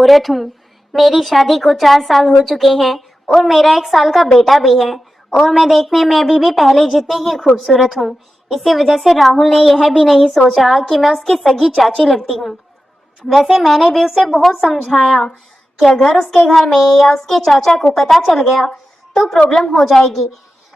औरत हूँ। मेरी शादी को 4 साल हो चुके हैं और मेरा 1 साल का बेटा भी है, और मैं देखने में अभी भी पहले जितनी ही खूबसूरत हूँ। इसी वजह से राहुल ने यह भी नहीं सोचा कि मैं उसकी सगी चाची लगती हूँ। वैसे मैंने भी उसे बहुत समझाया कि अगर उसके घर में या उसके चाचा को पता चल गया तो प्रॉब्लम हो जाएगी,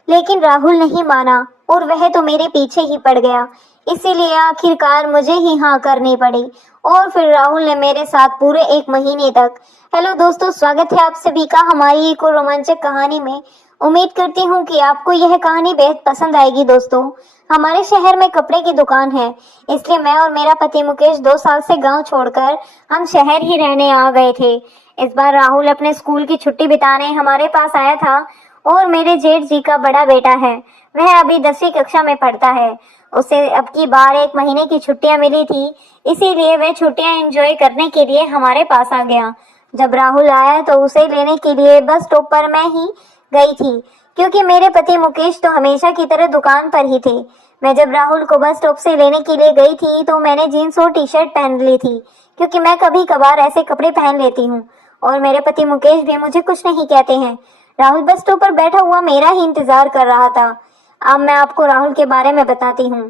लेकिन राहुल नहीं माना और वह तो मेरे पीछे ही पड़ गया। इसीलिए आखिरकार मुझे ही हाँ करनी पड़ी, और फिर राहुल ने मेरे साथ पूरे 1 महीने तक। हेलो दोस्तों, स्वागत है आप सभी का हमारी एक और रोमांचक कहानी में। उम्मीद करती हूँ कि आपको यह कहानी बेहद पसंद आएगी। दोस्तों, हमारे शहर में कपड़े की दुकान है, इसलिए मैं और मेरा पति मुकेश 2 साल से गांव छोड़कर हम शहर ही रहने आ गए थे। इस बार राहुल अपने स्कूल की छुट्टी बिताने हमारे पास आया था, और मेरे जेठ जी का बड़ा बेटा है, वह अभी 10वीं कक्षा में पढ़ता है। उसे अब की बार 1 महीने की छुट्टियां मिली थी, इसीलिए वह छुट्टियां एंजॉय करने के लिए हमारे पास आ गया। जब राहुल आया तो उसे लेने के लिए बस स्टॉप पर मैं ही गई थी, क्योंकि मेरे पति मुकेश तो हमेशा की तरह दुकान पर ही थे। मैं जब राहुल को बस स्टॉप से लेने के लिए गई थी तो मैंने जीन्स और टी शर्ट पहन ली थी, क्योंकि मैं कभी कभार ऐसे कपड़े पहन लेती हूँ, और मेरे पति मुकेश भी मुझे कुछ नहीं कहते हैं। राहुल बस स्टॉप पर बैठा हुआ मेरा ही इंतजार कर रहा था। अब मैं आपको राहुल के बारे में बताती हूँ।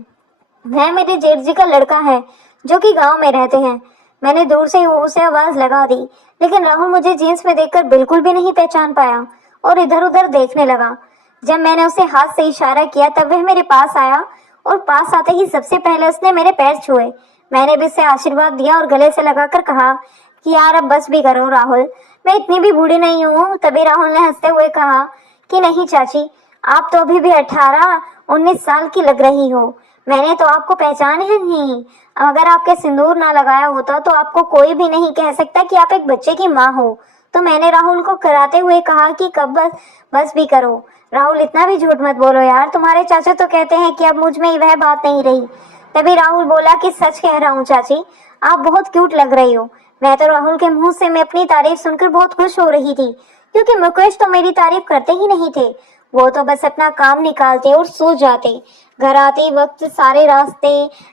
वह मेरे जेठ जी का लड़का है, जो कि गांव में रहते हैं। मैंने दूर से उसे आवाज लगा दी, लेकिन राहुल मुझे जीन्स में देखकर बिल्कुल भी नहीं पहचान पाया और इधर उधर देखने लगा। जब मैंने उसे हाथ से इशारा किया तब वह मेरे पास आया, और पास आते ही सबसे पहले उसने मेरे पैर छुए। मैंने भी उसे आशीर्वाद दिया और गले से लगाकर कहा कि यार अब बस भी करो राहुल, मैं इतनी भी बूढ़ी नहीं हूँ। तभी राहुल ने हंसते हुए कहा कि नहीं चाची, आप तो अभी भी 18-19 साल की लग रही हो। मैंने तो आपको पहचाना ही नहीं। अगर आपके सिंदूर ना लगाया होता तो आपको कोई भी नहीं कह सकता कि आप एक बच्चे की माँ हो। तो मैंने राहुल को कराते हुए कहा कि कब बस भी करो। राहुल, इतना भी झूठ मत बोलो यार, तुम्हारे चाचा तो कहते हैं कि अब मुझ में वह बात नहीं रही। तभी राहुल बोला कि सच कह रहा हूँ चाची, आप बहुत क्यूट लग रही हो। मैं तो राहुल के मुंह से मैं अपनी तारीफ सुनकर बहुत खुश हो रही थी, क्योंकि मुकेश तो मेरी तारीफ करते ही नहीं थे। वो तो बस अपना काम निकालते और सो जाते। घर आते वक्त सारे रास्ते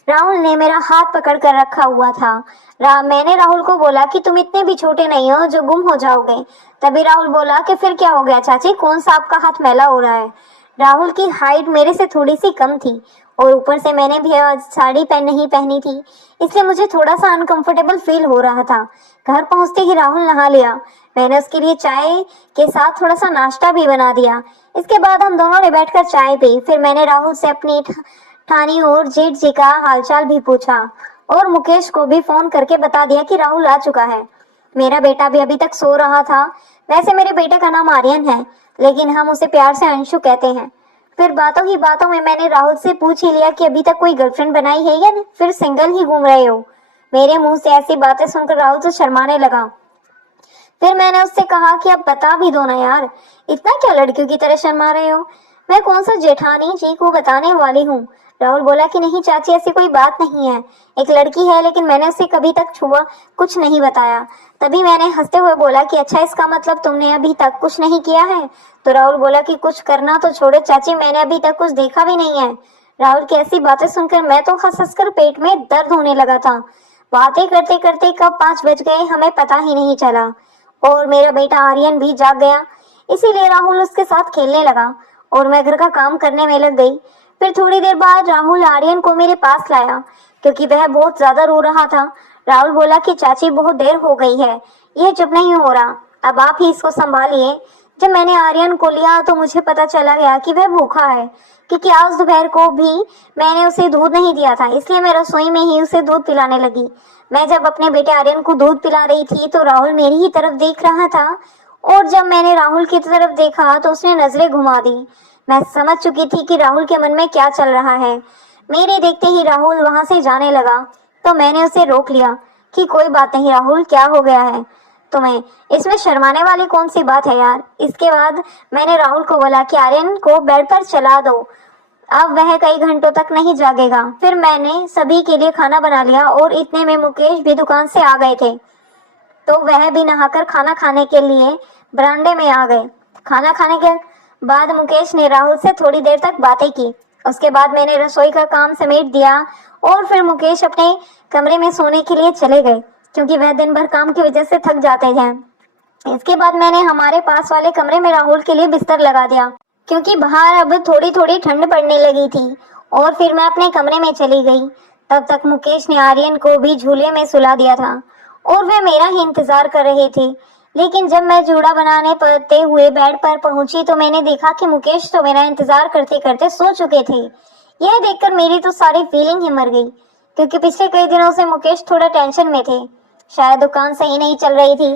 राहुल ने मेरा हाथ पकड़ कर रखा हुआ था। मैंने राहुल को बोला कि तुम इतने भी छोटे नहीं हो जो गुम हो जाओगे। तभी राहुल बोला कि फिर क्या हो गया चाची, कौन सा आपका हाथ मैला हो रहा है। राहुल की हाइट मेरे से थोड़ी सी कम थी, और ऊपर से मैंने भी आज साड़ी नहीं पहनी थी, इसलिए मुझे थोड़ा सा अनकंफर्टेबल फील हो रहा था। घर पहुंचते ही राहुल नहा लिया। मैंने उसके लिए चाय के साथ थोड़ा सा नाश्ता भी बना दिया। इसके बाद हम दोनों ने बैठकर चाय पी। फिर मैंने राहुल से अपनी ठानी और जेठ जी का हालचाल भी पूछा, और मुकेश को भी फोन करके बता दिया कि राहुल आ चुका है। मेरा बेटा भी अभी तक सो रहा था। वैसे मेरे बेटे का नाम आर्यन है, लेकिन हम उसे प्यार से अंशु कहते हैं। फिर बातों ही बातों में मैंने राहुल से पूछ ही लिया कि अभी तक कोई गर्लफ्रेंड बनाई है या फिर सिंगल ही घूम रहे हो। मेरे मुंह से ऐसी बातें सुनकर राहुल तो शर्माने लगा। फिर मैंने उससे कहा कि अब बता भी दो ना यार, इतना क्या लड़कियों की तरह शर्मा रहे हो। मैं कौन सा जेठानी जी को बताने वाली हूँ। राहुल बोला कि नहीं चाची, ऐसी कोई बात नहीं है। एक लड़की है, लेकिन मैंने उसे कभी तक छुआ कुछ नहीं बताया। तभी मैंने हंसते हुए बोला कि अच्छा, इसका मतलब तुमने अभी तक कुछ नहीं किया है। तो राहुल बोला कि कुछ करना तो छोड़ो चाची, मैंने अभी तक कुछ देखा भी नहीं है। राहुल की ऐसी बातें सुनकर मैं तो हंस हंस कर पेट में दर्द होने लगा था। बातें करते करते कब 5 बज गए हमें पता ही नहीं चला, और मेरा बेटा आर्यन भी जाग गया। इसीलिए राहुल उसके साथ खेलने लगा और मैं घर का काम करने में लग गई। फिर थोड़ी देर बाद राहुल आर्यन को मेरे पास लाया, क्योंकि वह बहुत ज्यादा रो रहा था। राहुल बोला कि चाची, बहुत देर हो गई है, यह चुप नहीं हो रहा, अब आप ही इसको संभालिए। जब मैंने आर्यन को लिया तो मुझे पता चला गया कि वह भूखा है, क्योंकि आज दोपहर को भी मैंने उसे दूध नहीं दिया था, इसलिए मैं रसोई में ही उसे दूध पिलाने लगी। मैं जब अपने बेटे आर्यन को दूध पिला रही थी तो राहुल मेरी ही तरफ देख रहा था, और जब मैंने राहुल की तरफ देखा तो उसने नजरें घुमा दी। मैं समझ चुकी थी कि राहुल के मन में क्या चल रहा है। मेरे देखते ही राहुल वहां से जाने लगा, तो मैंने उसे रोक लिया कि कोई बात नहीं राहुल, क्या हो गया है तुम्हें, इसमें शर्माने वाली कौन सी बात है यार। इसके बाद मैंने राहुल को बोला कि आर्यन को बेड पर चला दो, अब वह कई घंटों तक नहीं जागेगा। फिर मैंने सभी के लिए खाना बना लिया, और इतने में मुकेश भी दुकान से आ गए थे, तो वह भी नहाकर खाना खाने के लिए बरामदे में आ गए। खाना खाने के बाद मुकेश ने राहुल से थोड़ी देर तक बातें की। उसके बाद मैंने रसोई का काम समेट दिया, और फिर मुकेश अपने कमरे में सोने के लिए चले गए। क्योंकि वह दिन भर काम की वजह से थक जाते थे। इसके बाद मैंने हमारे पास वाले कमरे में राहुल के लिए बिस्तर लगा दिया, क्योंकि बाहर अब थोड़ी थोड़ी ठंड पड़ने लगी थी। और फिर मैं अपने कमरे में चली गई। तब तक मुकेश ने आर्यन को भी झूले में सुला दिया था और वे मेरा ही इंतजार कर रहे थे। लेकिन जब मैं जूड़ा बनाने पड़ते हुए बेड पर पहुंची तो मैंने देखा कि मुकेश तो मेरा इंतजार करते करते सो चुके थे। यह देखकर मेरी तो सारी फीलिंग ही मर गई, क्योंकि पिछले कई दिनों से मुकेश थोड़ा टेंशन में थे। शायद दुकान सही नहीं चल रही थी।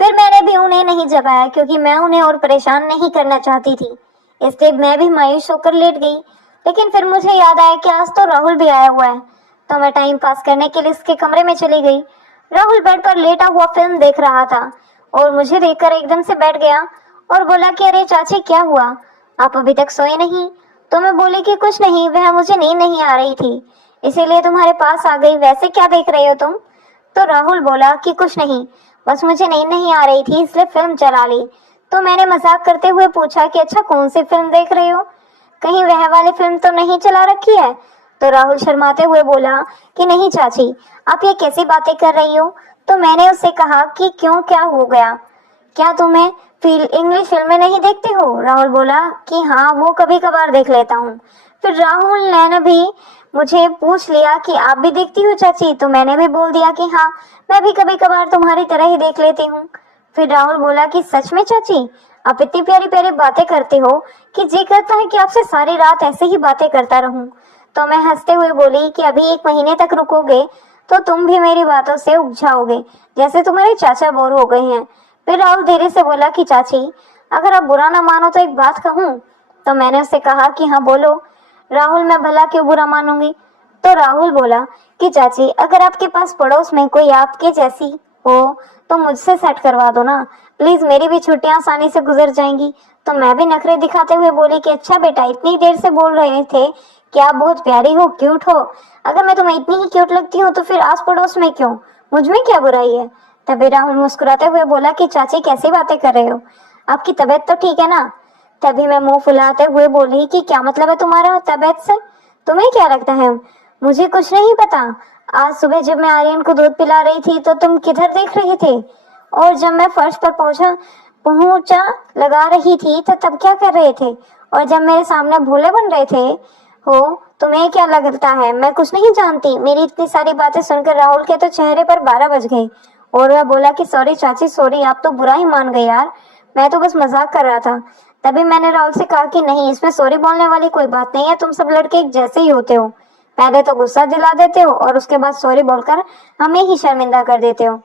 फिर मैंने भी उन्हें नहीं जगाया, क्योंकि मैं उन्हें और परेशान नहीं करना चाहती थी। इसलिए मैं भी मायूस होकर लेट गई। लेकिन फिर मुझे याद आया कि आज तो राहुल भी आया हुआ है, तो मैं टाइम पास करने के लिए उसके कमरे में चली गई। राहुल बेड पर लेटा हुआ फिल्म देख रहा था और मुझे देखकर एकदम से बैठ गया और बोला कि अरे चाची, क्या हुआ, आप अभी तक सोए नहीं? तो मैं बोली कि कुछ नहीं, वह मुझे नींद नहीं आ रही थी, इसीलिए तुम्हारे पास आ गई। वैसे क्या देख रहे हो तुम? तो राहुल बोला कि कुछ नहीं, बस मुझे नींद नहीं आ रही थी इसलिए फिल्म चला ली। तो मैंने मजाक करते हुए पूछा कि अच्छा, कौन सी फिल्म देख रहे हो? कहीं वह वाली फिल्म तो नहीं चला रखी है? तो राहुल शर्माते हुए बोला कि नहीं चाची, आप ये कैसी बातें कर रही हो? तो मैंने उससे कहा कि क्यों, क्या हो गया, क्या तुम्हें इंग्लिश फिल्में नहीं देखते हो? राहुल बोला कि हाँ, वो कभी कभार देख लेता हूँ। फिर राहुल ने भी मुझे पूछ लिया कि आप भी देखती हो चाची? तो मैंने भी बोल दिया कि हाँ, मैं भी कभी कभार तुम्हारी तरह ही देख लेती हूँ। फिर राहुल बोला कि सच में चाची, आप इतनी प्यारी प्यारी बातें करते हो कि जी करता है कि आपसे सारी रात ऐसे ही बातें करता रहूं। तो मैं हंसते हुए बोली कि अभी 1 महीने तक रुकोगे तो तुम भी मेरी बातों से उब जाओगे, जैसे तुम्हारे चाचा बोर हो गए हैं। फिर राहुल धीरे से बोला कि चाची, अगर आप बुरा ना मानो तो एक बात कहूँ? तो मैंने उससे कहा कि हाँ बोलो। राहुल, मैं भला क्यों बुरा मानूंगी? तो राहुल बोला कि चाची, अगर आपके पास पड़ोस में कोई आपके जैसी हो तो मुझसे सेट करवा दो ना प्लीज, मेरी भी छुट्टियां आसानी से गुजर जाएंगी। तो मैं भी नखरे दिखाते हुए बोली कि अच्छा बेटा, इतनी देर से बोल रहे थे कि आप बहुत प्यारी हो, क्यूट हो। अगर मैं तुम्हें इतनी ही क्यूट लगती हूँ तो फिर आस पड़ोस में क्यों? मुझ में क्या बुराई है? तभी राहुल मुस्कुराते हुए बोला कि चाची, कैसी बातें कर रहे हो, आपकी तबीयत तो ठीक है ना? तभी मैं मुंह फुलाते हुए बोली कि क्या मतलब है तुम्हारा तबीयत से? तुम्हें क्या लगता है मुझे कुछ नहीं पता? आज सुबह जब मैं आर्यन को दूध पिला रही थी तो तुम किधर देख रहे थे? और जब मैं फर्श पर पहुंचा लगा रही थी तो तब क्या कर रहे थे? और जब मेरे सामने भोले बन रहे थे हो, तुम्हें क्या लगता है मैं कुछ नहीं जानती? मेरी इतनी सारी बातें सुनकर राहुल के तो चेहरे पर 12 बज गए और वह बोला कि सॉरी चाची, सॉरी, आप तो बुरा ही मान गए यार, मैं तो बस मजाक कर रहा था। तभी मैंने राहुल से कहा कि नहीं, इसमें सॉरी बोलने वाली कोई बात नहीं है, तुम सब लड़के एक जैसे ही होते हो, पहले तो गुस्सा दिला देते हो और उसके बाद सॉरी बोलकर हमें ही शर्मिंदा कर देते हो।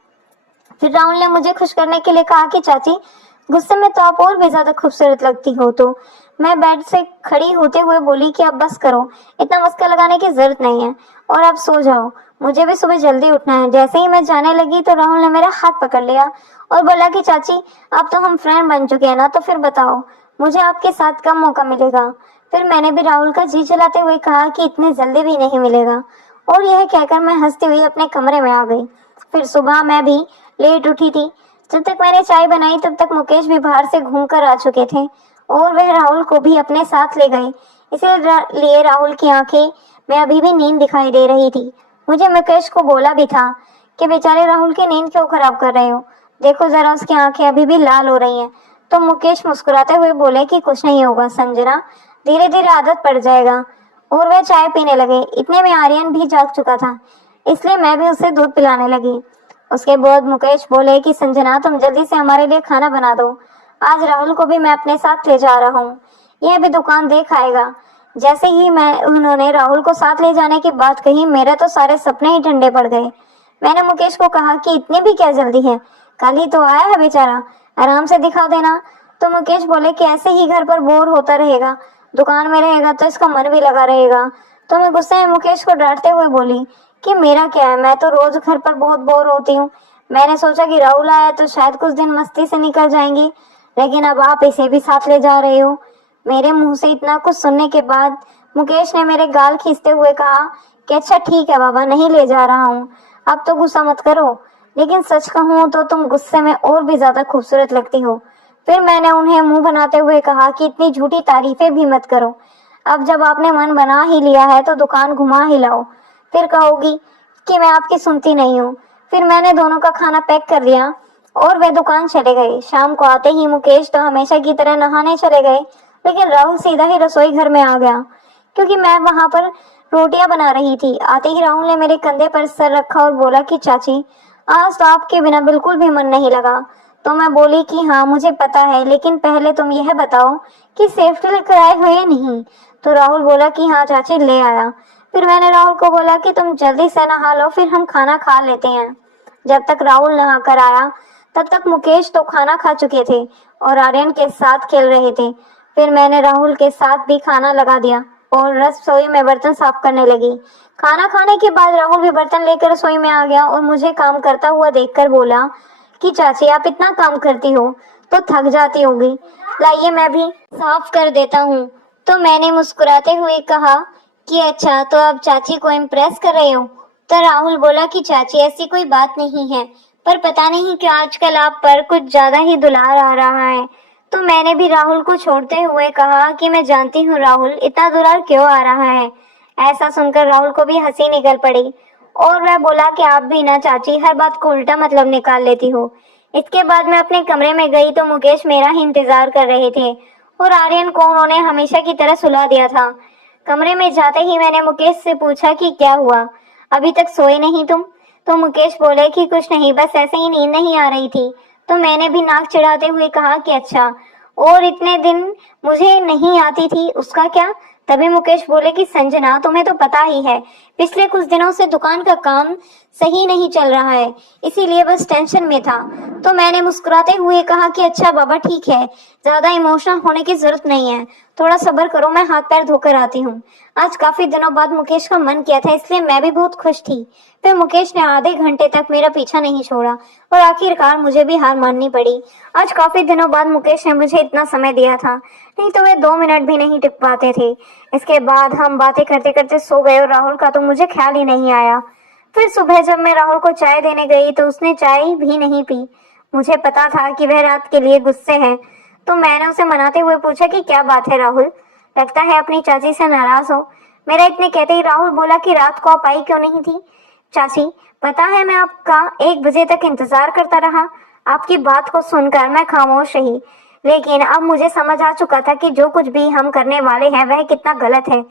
फिर राहुल ने मुझे खुश करने के लिए कहा कि चाची, गुस्से में तो आप और भी ज्यादा खूबसूरत लगती हो। तो मैं बेड से खड़ी होते हुए बोली कि अब बस करो, इतना मस्का लगाने की जरूरत नहीं है और अब सो जाओ, मुझे भी सुबह जल्दी उठना है। जैसे ही मैं जाने लगी तो राहुल ने मेरा हाथ पकड़ लिया और बोला कि चाची, अब तो हम फ्रेंड बन चुके हैं ना, तो फिर बताओ मुझे आपके साथ कब मौका मिलेगा? फिर मैंने भी राहुल का जी चलाते हुए कहा कि इतनी जल्दी भी नहीं मिलेगा, और यह कहकर मैं हंसती हुई अपने कमरे में आ गई। फिर सुबह मैं भी लेट उठी थी। जब तक मैंने चाय बनाई तब तक मुकेश भी बाहर से घूम कर आ चुके थे और वह राहुल को भी अपने साथ ले गए। इसीलिए राहुल की आंखें में अभी भी नींद दिखाई दे रही थी। मुझे मुकेश को बोला भी था कि बेचारे राहुल की नींद क्यों खराब कर रहे हो, देखो जरा उसकी आंखें अभी भी लाल हो रही हैं। तो मुकेश मुस्कुराते हुए बोले कि कुछ नहीं होगा संजना, धीरे धीरे आदत पड़ जाएगा। और वह चाय पीने लगे। इतने में आर्यन भी जाग चुका था, इसलिए मैं भी उसे दूध पिलाने लगी। उसके बाद मुकेश बोले कि संजना, तुम जल्दी से हमारे लिए खाना बना दो, आज राहुल को भी मैं अपने साथ ले जा रहा हूँ, यह भी दुकान देख आएगा। जैसे ही उन्होंने राहुल को साथ ले जाने की बात कही, मेरे तो सारे सपने ही ठंडे पड़ गए। मैंने मुकेश को कहा कि इतनी भी क्या जल्दी है, कल ही तो आया है बेचारा, आराम से दिखा देना। तो मुकेश बोले कि ऐसे ही घर पर बोर होता रहेगा, दुकान में रहेगा तो इसका मन भी लगा रहेगा। तो मैं गुस्से में मुकेश को डांटते हुए बोली कि मेरा क्या है, मैं तो रोज घर पर बहुत बोर होती हूँ। मैंने सोचा कि राहुल आया तो शायद कुछ दिन मस्ती से निकल जाएंगे, लेकिन अब आप इसे भी साथ ले जा रहे हो। मेरे मुंह से इतना कुछ सुनने के बाद मुकेश ने मेरे गाल खींचते हुए कहा कि अच्छा ठीक है बाबा, नहीं ले जा रहा हूँ, अब तो गुस्सा मत करो, लेकिन सच कहूँ तो तुम गुस्से में और भी ज्यादा खूबसूरत लगती हो। फिर मैंने उन्हें मुंह बनाते हुए कहा कि इतनी झूठी तारीफें भी मत करो, अब जब आपने मन बना ही लिया है तो दुकान घुमा ही लाओ, फिर कहोगी कि मैं आपकी सुनती नहीं हूँ। फिर मैंने दोनों का खाना पैक कर दिया और वे दुकान चले गए। शाम को आते ही मुकेश तो हमेशा की तरह नहाने चले गए, लेकिन राहुल सीधा ही रसोई घर में आ गया क्योंकि मैं वहां पर रोटियां बना रही थी। आते ही राहुल ने मेरे कंधे पर सर रखा और बोला कि चाची, आज तो आपके बिना बिल्कुल भी मन नहीं लगा। तो मैं बोली कि हाँ मुझे पता है, लेकिन पहले तुम यह बताओ कि सेफ्टी लेकर आए हो या नहीं। तो राहुल बोला कि हाँ चाची ले आया। फिर मैंने राहुल को बोला कि तुम जल्दी से नहा लो, फिर हम खाना खा लेते हैं। जब तक राहुल नहा कर आया तब तक मुकेश तो खाना खा चुके थे और आर्यन के साथ खेल रहे थे। फिर मैंने राहुल के साथ भी खाना लगा दिया और रसोई में बर्तन साफ करने लगी। खाना खाने के बाद राहुल भी बर्तन लेकर रसोई में आ गया और मुझे काम करता हुआ देखकर बोला कि चाची आप इतना काम करती हो तो थक जाती होगी, लाइए मैं भी साफ कर देता हूँ। तो मैंने मुस्कुराते हुए कहा कि अच्छा, तो अब चाची को इम्प्रेस कर रहे हो। तो राहुल बोला कि चाची ऐसी कोई बात नहीं है, पर पता नहीं क्यों आजकल आप पर कुछ ज्यादा ही दुलार आ रहा है। तो मैंने भी राहुल को छोड़ते हुए कहा कि मैं जानती हूँ राहुल, इतना दुलार क्यों आ रहा है। ऐसा सुनकर राहुल को भी हंसी निकल पड़ी और वह बोला कि आप भी ना चाची हर बात को उल्टा मतलब निकाल लेती हो। इसके बाद मैं अपने कमरे में गई तो मुकेश मेरा ही इंतजार कर रहे थे और आर्यन को उन्होंने हमेशा की तरह सुला दिया था। कमरे में जाते ही मैंने मुकेश से पूछा कि क्या हुआ, अभी तक सोए नहीं तुम। तो मुकेश बोले कि कुछ नहीं, बस ऐसे ही नींद नहीं आ रही थी। तो मैंने भी नाक चिढ़ाते हुए कहा कि अच्छा, और इतने दिन मुझे नहीं आती थी उसका क्या। तभी मुकेश बोले कि संजना तुम्हें तो पता ही है, पिछले कुछ दिनों से दुकान का काम सही नहीं चल रहा है, इसीलिए बस टेंशन में था। तो मैंने मुस्कुराते हुए कहा कि अच्छा बाबा ठीक है, ज्यादा इमोशनल होने की जरूरत नहीं है, थोड़ा सब्र करो, मैं हाथ पैर धोकर आती हूँ। आज काफी दिनों बाद मुकेश का मन किया था, इसलिए मैं भी बहुत खुश थी। फिर मुकेश ने आधे घंटे तक मेरा पीछा नहीं छोड़ा और आखिरकार मुझे भी हार माननी पड़ी। आज काफी दिनों बाद मुकेश ने मुझे इतना समय दिया था, नहीं तो वे 2 मिनट भी नहीं टिक पाते थे। इसके बाद हम बातें करते करते सो गए और राहुल का तो मुझे ख्याल ही नहीं आया। फिर सुबह जब मैं राहुल को चाय देने गई तो उसने चाय भी नहीं पी। मुझे पता था कि वह रात के लिए गुस्से है, तो मैंने उसे मनाते हुए पूछा कि क्या बात है राहुल, लगता है अपनी चाची से नाराज हो। मेरा इतने कहते ही राहुल बोला कि रात को आप आई क्यों नहीं थी। चाची पता है मैं आपका 1 बजे तक इंतजार करता रहा, आपकी बात को सुनकर मैं खामोश रही, लेकिन अब मुझे समझ आ चुका था कि जो कुछ भी हम करने वाले हैं वह कितना गलत है,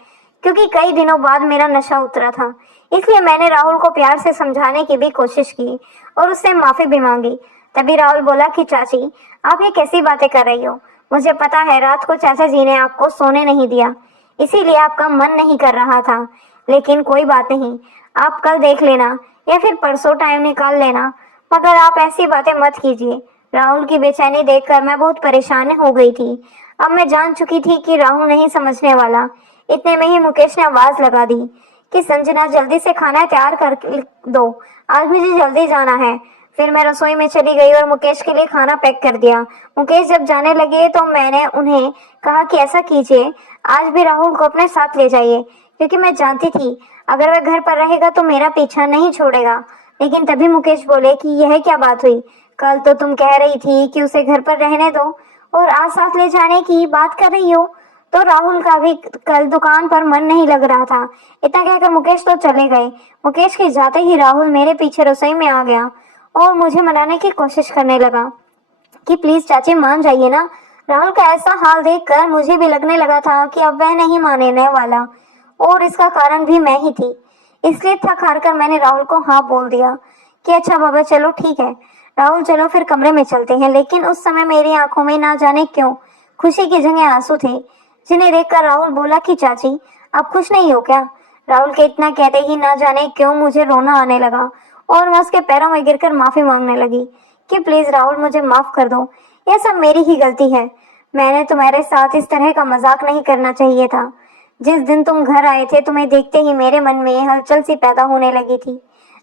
क्योंकि कई दिनों बाद मेरा नशा उतरा था। इसलिए मैंने राहुल को प्यार से समझाने की भी कोशिश की और उससे माफी भी मांगी। तभी राहुल बोला कि चाची आप ये कैसी बातें कर रही हो, मुझे पता है रात को चाचा जी ने आपको सोने नहीं दिया, इसीलिए आपका मन नहीं कर रहा था, लेकिन कोई बात नहीं, आप कल देख लेना या फिर परसों टाइम निकाल लेना, मगर आप ऐसी बातें मत कीजिए। राहुल की बेचैनी देखकर मैं बहुत परेशान हो गई थी। अब मैं जान चुकी थी कि राहुल नहीं समझने वाला। इतने में ही मुकेश ने आवाज लगा दी कि संजना जल्दी से खाना तैयार कर दो, आज मुझे जल्दी जाना है। फिर मैं रसोई में चली गई और मुकेश के लिए खाना पैक कर दिया। मुकेश जब जाने लगे तो मैंने उन्हें कहा कि ऐसा कीजिए, आज भी राहुल को अपने साथ ले जाइए, क्योंकि मैं जानती थी अगर वह घर पर रहेगा तो मेरा पीछा नहीं छोड़ेगा। लेकिन तभी मुकेश बोले कि यह क्या बात हुई, कल तो तुम कह रही थी कि उसे घर पर रहने दो और आज साथ ले जाने की बात कर रही हो। तो राहुल का भी कल दुकान पर मन नहीं लग रहा था। इतना कहकर मुकेश तो चले गए। मुकेश के जाते ही राहुल मेरे पीछे रसोई में आ गया और मुझे मनाने की कोशिश करने लगा कि प्लीज चाची मान जाइए ना। राहुल का ऐसा हाल देखकर मुझे भी लगने लगा था कि अब वह नहीं मानने वाला, और इसका कारण भी मैं ही थी। इसलिए थक हार कर मैंने राहुल को हाँ बोल दिया कि अच्छा बाबा चलो ठीक है, राहुल चलो फिर कमरे में चलते हैं। लेकिन उस समय मेरी आंखों में ना जाने क्यों खुशी की जगह आंसू थे, जिन्हें देखकर राहुल बोला कि चाची आप खुश नहीं हो क्या। राहुल के इतना कहते ही ना जाने क्यों मुझे रोना आने लगा और मैं उसके पैरों में गिरकर माफी मांगने लगी कि प्लीज राहुल मुझे माफ कर दो, यह सब मेरी ही गलती है, मैंने तुम्हारे साथ इस तरह का मजाक नहीं करना चाहिए था। जिस दिन तुम घर आए थे तुम्हें देखते ही मेरे मन में हलचल सी पैदा होने लगी थी,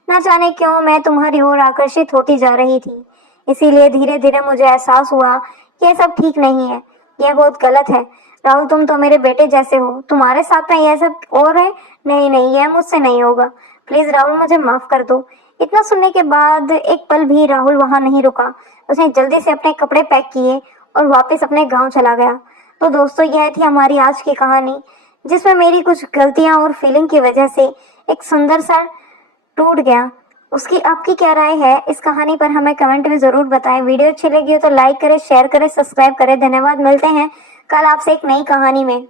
न जाने क्यों मैं तुम्हारी ओर आकर्षित होती जा रही थी। इसीलिए धीरे धीरे मुझे एहसास हुआ कि यह सब ठीक नहीं है, यह बहुत गलत है। राहुल तुम तो मेरे बेटे जैसे हो, तुम्हारे साथ में यह सब और है, नहीं नहीं यह मुझसे नहीं होगा, प्लीज राहुल मुझे माफ कर दो। इतना सुनने के बाद एक पल भी राहुल वहां नहीं रुका, उसने जल्दी से अपने कपड़े पैक किए और वापस अपने गांव चला गया। तो दोस्तों यह थी हमारी आज की कहानी, जिसमें मेरी कुछ गलतियां और फीलिंग की वजह से एक सुंदर सा टूट गया उसकी आपकी क्या राय है इस कहानी पर हमें कमेंट में जरूर बताएं। वीडियो अच्छी लगी हो तो लाइक करें, शेयर करें, सब्सक्राइब करें। धन्यवाद। मिलते हैं कल आपसे एक नई कहानी में।